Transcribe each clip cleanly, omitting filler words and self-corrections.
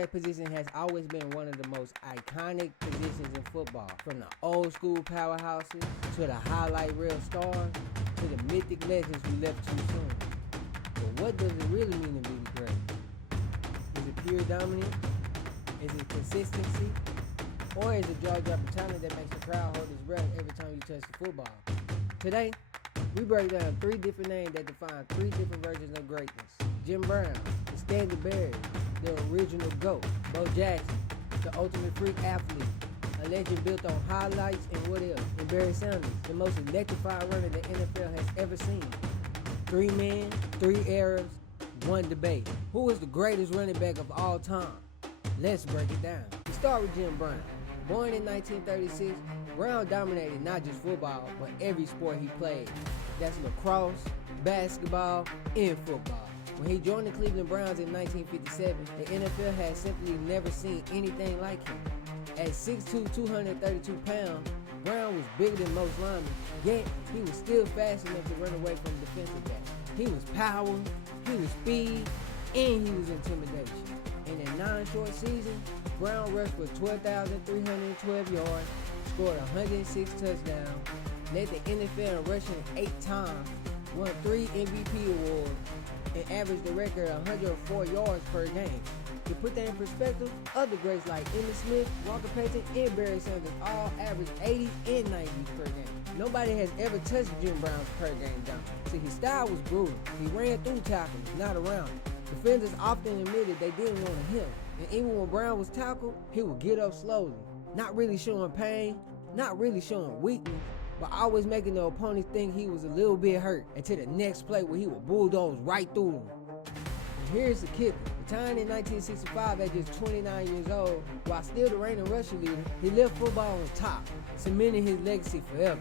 quarterback position has always been one of the most iconic positions in football. From the old school powerhouses, to the highlight reel stars, to the mythic legends we left too soon. But what does it really mean to be great? Is it pure dominance? Is it consistency? Or is it jaw-dropping talent that makes the crowd hold its breath every time you touch the football? Today, we break down 3 different names that define 3 different versions of greatness. Jim Brown, the standard bearer, the original GOAT. Bo Jackson, the ultimate freak athlete, a legend built on highlights and what else. And Barry Sanders, the most electrifying runner the NFL has ever seen. 3 men, 3 eras, 1 debate. Who is the greatest running back of all time? Let's break it down. We start with Jim Brown. Born in 1936, Brown dominated not just football, but every sport he played. That's lacrosse, basketball, and football. When he joined the Cleveland Browns in 1957, the NFL had simply never seen anything like him. At 6'2", 232 pounds, Brown was bigger than most linemen, yet he was still fast enough to run away from defensive backs. He was power, he was speed, and he was intimidation. In a 9 short seasons, Brown rushed for 12,312 yards, scored 106 touchdowns, led the NFL in rushing 8 times, won 3 MVP awards, and averaged a record 104 yards per game. To put that in perspective, other greats like Emmitt Smith, Walter Payton, and Barry Sanders all averaged 80 and 90 per game. Nobody has ever touched Jim Brown's per game down. See, his style was brutal. He ran through tackles, not around it. Defenders often admitted they didn't want to hit him. And even when Brown was tackled, he would get up slowly, not really showing pain, not really showing weakness, but always making the opponent think he was a little bit hurt until the next play where he would bulldoze right through them. And here's the kicker. Retiring in 1965 at just 29 years old, while still the reigning rushing leader, he left football on top, cementing his legacy forever.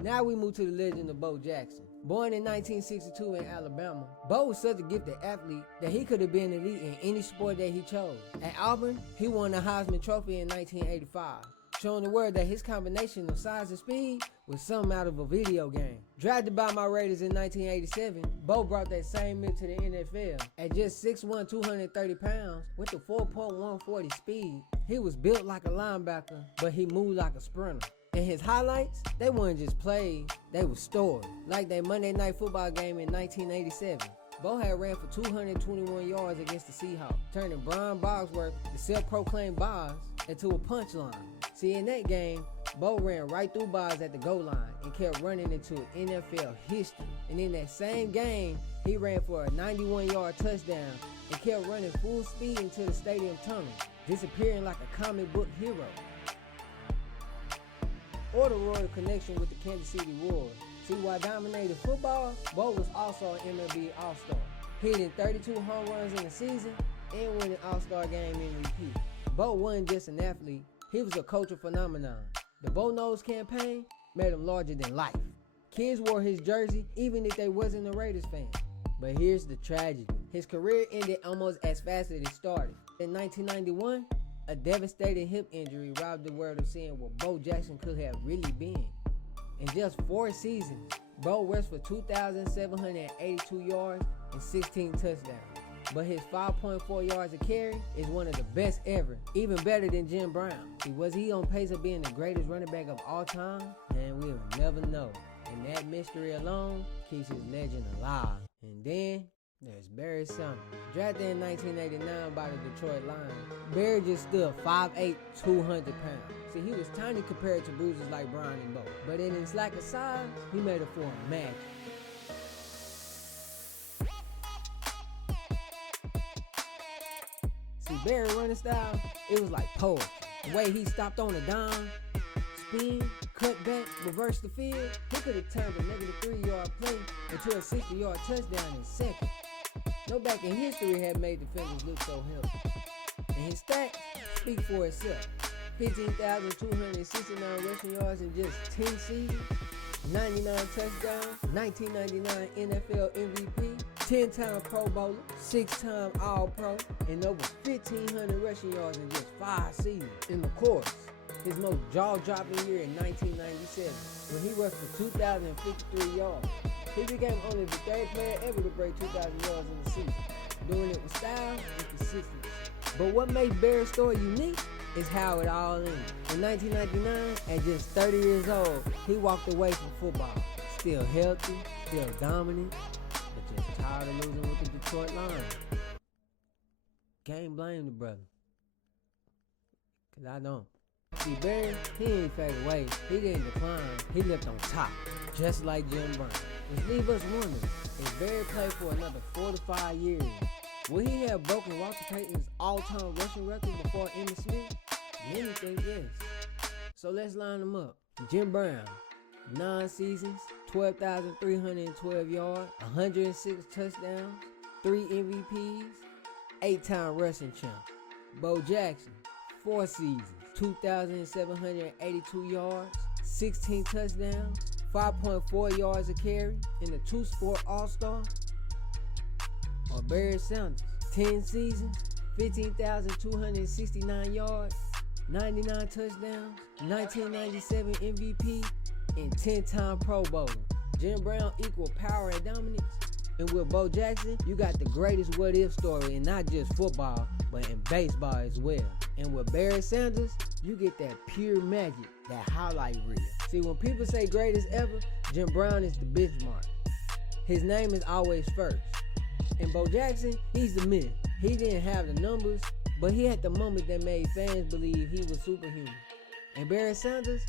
Now we move to the legend of Bo Jackson. Born in 1962 in Alabama, Bo was such a gifted athlete that he could have been elite in any sport that he chose. At Auburn, he won the Heisman Trophy in 1985. Showing the world that his combination of size and speed was something out of a video game. Drafted by my Raiders in 1987, Bo brought that same myth to the NFL. At just 6'1", 230 pounds, with a 4.140 speed, he was built like a linebacker, but he moved like a sprinter. And his highlights, they weren't just plays, they were stored. Like that Monday Night Football game in 1987. Bo had ran for 221 yards against the Seahawks, turning Brian Bosworth, the self-proclaimed Boz, into a punchline. See, in that game, Bo ran right through Boz at the goal line and kept running into NFL history. And in that same game, he ran for a 91-yard touchdown and kept running full speed into the stadium tunnel, disappearing like a comic book hero. Or the royal connection with the Kansas City Royals. See, while dominating football, Bo was also an MLB All-Star, hitting 32 home runs in a season and winning All-Star Game MVP. Bo wasn't just an athlete, he was a cultural phenomenon. The Bo Knows campaign made him larger than life. Kids wore his jersey even if they wasn't a Raiders fan. But here's the tragedy. His career ended almost as fast as it started. In 1991, a devastating hip injury robbed the world of seeing what Bo Jackson could have really been. In just 4 seasons, Bo rushed for 2,782 yards and 16 touchdowns. But his 5.4 yards a carry is one of the best ever, even better than Jim Brown. See, was he on pace of being the greatest running back of all time? Man, we'll never know. And that mystery alone keeps his legend alive. And then there's Barry Sanders. Drafted in 1989 by the Detroit Lions, Barry just stood 5'8", 200 pounds. See, he was tiny compared to bruisers like Brown and Bo. But in his lack of size, he made it for a magic. See, Barry's running style, it was like poetry. The way he stopped on a dime, spin, cut back, reverse the field, he could have turned a negative 3-yard play into a 60-yard touchdown in seconds. No back in history had made defenders look so healthy. And his stats speak for itself. 15,269 rushing yards in just 10 seasons, 99 touchdowns, 1999 NFL MVP, 10-time Pro Bowler, 6-time All-Pro, and over 1,500 rushing yards in just 5 seasons. And of course, his most jaw-dropping year in 1997, when he rushed for 2,053 yards. He became only the 3rd player ever to break 2,000 yards in a season, doing it with style and consistency. But what makes Barry's story unique is how it all ended. In 1999, at just 30 years old, he walked away from football. Still healthy, still dominant, but just tired of losing with the Detroit Lions. Can't blame the brother, cause I don't. See, Barry, he ain't fade away, he didn't decline, he left on top, just like Jim Brown. Which leave us wondering, if Barry played for another 4 to 5 years, will he have broken Walter Payton's all-time rushing record before Emmitt Smith? Many think yes. So let's line them up. Jim Brown, 9 seasons, 12,312 yards, 106 touchdowns, 3 MVPs, 8-time rushing champ. Bo Jackson, 4 seasons, 2,782 yards, 16 touchdowns, 5.4 yards a carry, and a 2-sport All-Star. Or Barry Sanders, 10 seasons, 15,269 yards, 99 touchdowns, 1997 MVP, and 10-time Pro Bowler. Jim Brown equal power and dominance. And with Bo Jackson, you got the greatest what-if story in not just football, but in baseball as well. And with Barry Sanders, you get that pure magic, that highlight reel. See, when people say greatest ever, Jim Brown is the benchmark. His name is always first. And Bo Jackson, he's the myth. He didn't have the numbers, but he had the moment that made fans believe he was superhuman. And Barry Sanders,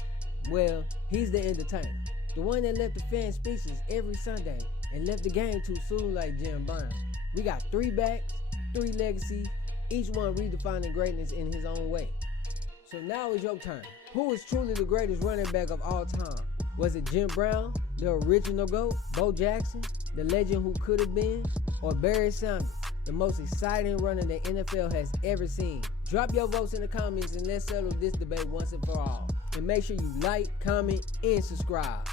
well, he's the entertainer. The one that left the fans speechless every Sunday and left the game too soon like Jim Brown. We got 3 backs, 3 legacies, each one redefining greatness in his own way. So now is your turn. Who is truly the greatest running back of all time? Was it Jim Brown, the original GOAT, Bo Jackson, the legend who could have been, or Barry Sanders, the most exciting runner the NFL has ever seen? Drop your votes in the comments and let's settle this debate once and for all. And make sure you like, comment, and subscribe.